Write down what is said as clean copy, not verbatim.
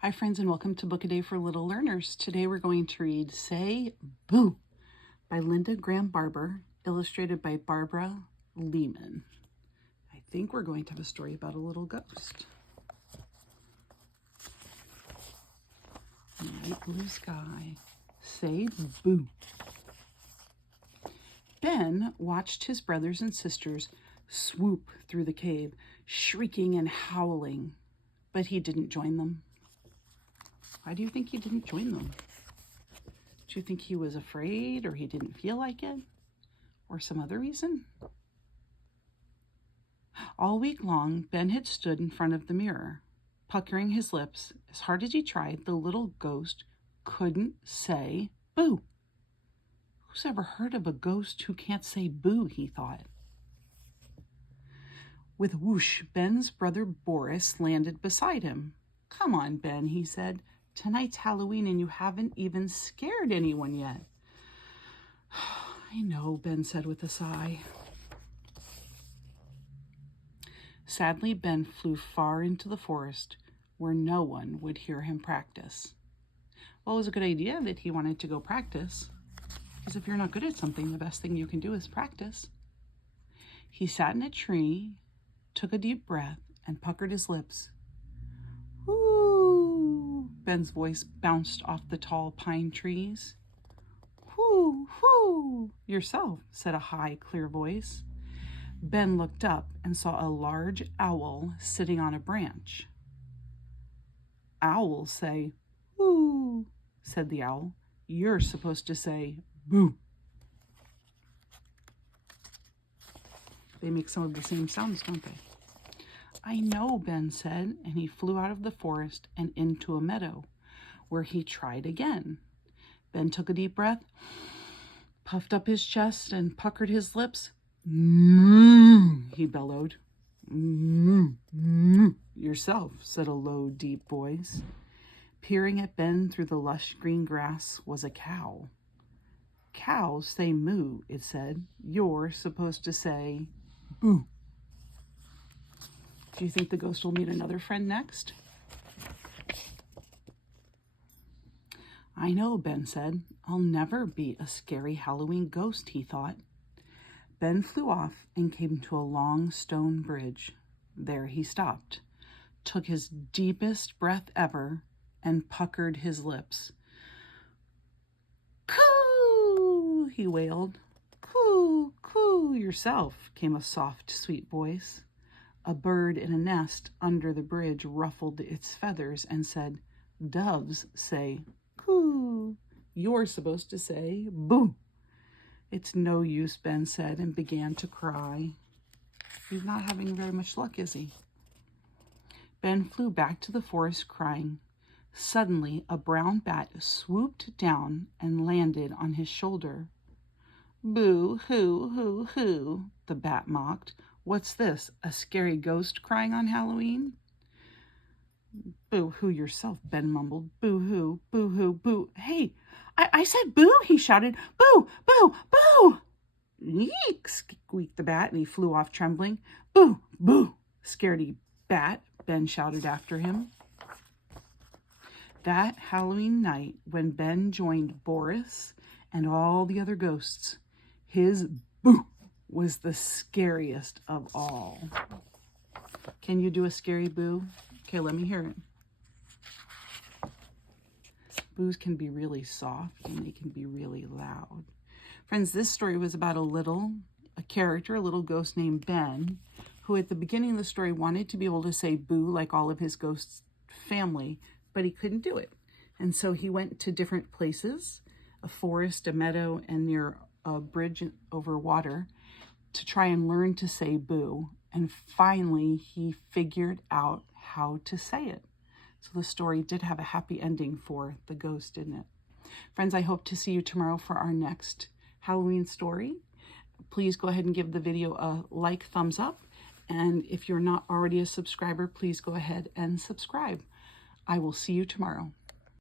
Hi friends, and welcome to Book a Day for Little Learners. Today we're going to read Say Boo by Linda Graham Barber, illustrated by Barbara Lehman. I think we're going to have a story about a little ghost. Light blue sky. Say boo. Ben watched his brothers and sisters swoop through the cave, shrieking and howling, but he didn't join them. Why do you think he didn't join them? Do you think he was afraid, or he didn't feel like it, or some other reason? All week long, Ben had stood in front of the mirror, puckering his lips. As hard as he tried, the little ghost couldn't say boo. Who's ever heard of a ghost who can't say boo, he thought. With a whoosh, Ben's brother Boris landed beside him. Come on, Ben, he said. Tonight's Halloween and you haven't even scared anyone yet. I know, Ben said with a sigh. Sadly, Ben flew far into the forest where no one would hear him practice. Well, it was a good idea that he wanted to go practice, because if you're not good at something, the best thing you can do is practice. He sat in a tree, took a deep breath, and puckered his lips. Whoo! Ben's voice bounced off the tall pine trees. Whoo, whoo! Yourself, said a high, clear voice. Ben looked up and saw a large owl sitting on a branch. Owls say, whoo, said the owl. You're supposed to say, boo. They make some of the same sounds, don't they? I know, Ben said, and he flew out of the forest and into a meadow, where he tried again. Ben took a deep breath, puffed up his chest, and puckered his lips. Moo, he bellowed. Moo, moo. Yourself, said a low, deep voice. Peering at Ben through the lush green grass was a cow. Cows say moo, it said. You're supposed to say boo. Do you think the ghost will meet another friend next? I know, Ben said. I'll never be a scary Halloween ghost, he thought. Ben flew off and came to a long stone bridge. There he stopped, took his deepest breath ever, and puckered his lips. Coo, he wailed. Coo, coo, yourself, came a soft, sweet voice. A bird in a nest under the bridge ruffled its feathers and said, Doves say, coo. You're supposed to say, boo. It's no use, Ben said, and began to cry. He's not having very much luck, is he? Ben flew back to the forest crying. Suddenly, a brown bat swooped down and landed on his shoulder. Boo, hoo, hoo, hoo, the bat mocked. What's this, a scary ghost crying on Halloween? Boo-hoo yourself, Ben mumbled. Boo-hoo, boo-hoo, boo. Hey, I said boo, he shouted. Boo, boo, boo. Yeek, squeaked the bat, and he flew off trembling. Boo, boo, scaredy bat, Ben shouted after him. That Halloween night, when Ben joined Boris and all the other ghosts, his boo was the scariest of all. Can you do a scary boo? Okay, let me hear it. Boos can be really soft and they can be really loud. Friends, this story was about a little ghost named Ben, who at the beginning of the story wanted to be able to say boo like all of his ghost family, but he couldn't do it. And so he went to different places, a forest, a meadow, and near a bridge over water, to try and learn to say boo. And finally, he figured out how to say it. So the story did have a happy ending for the ghost, didn't it? Friends, I hope to see you tomorrow for our next Halloween story. Please go ahead and give the video a like, thumbs up. And if you're not already a subscriber, please go ahead and subscribe. I will see you tomorrow.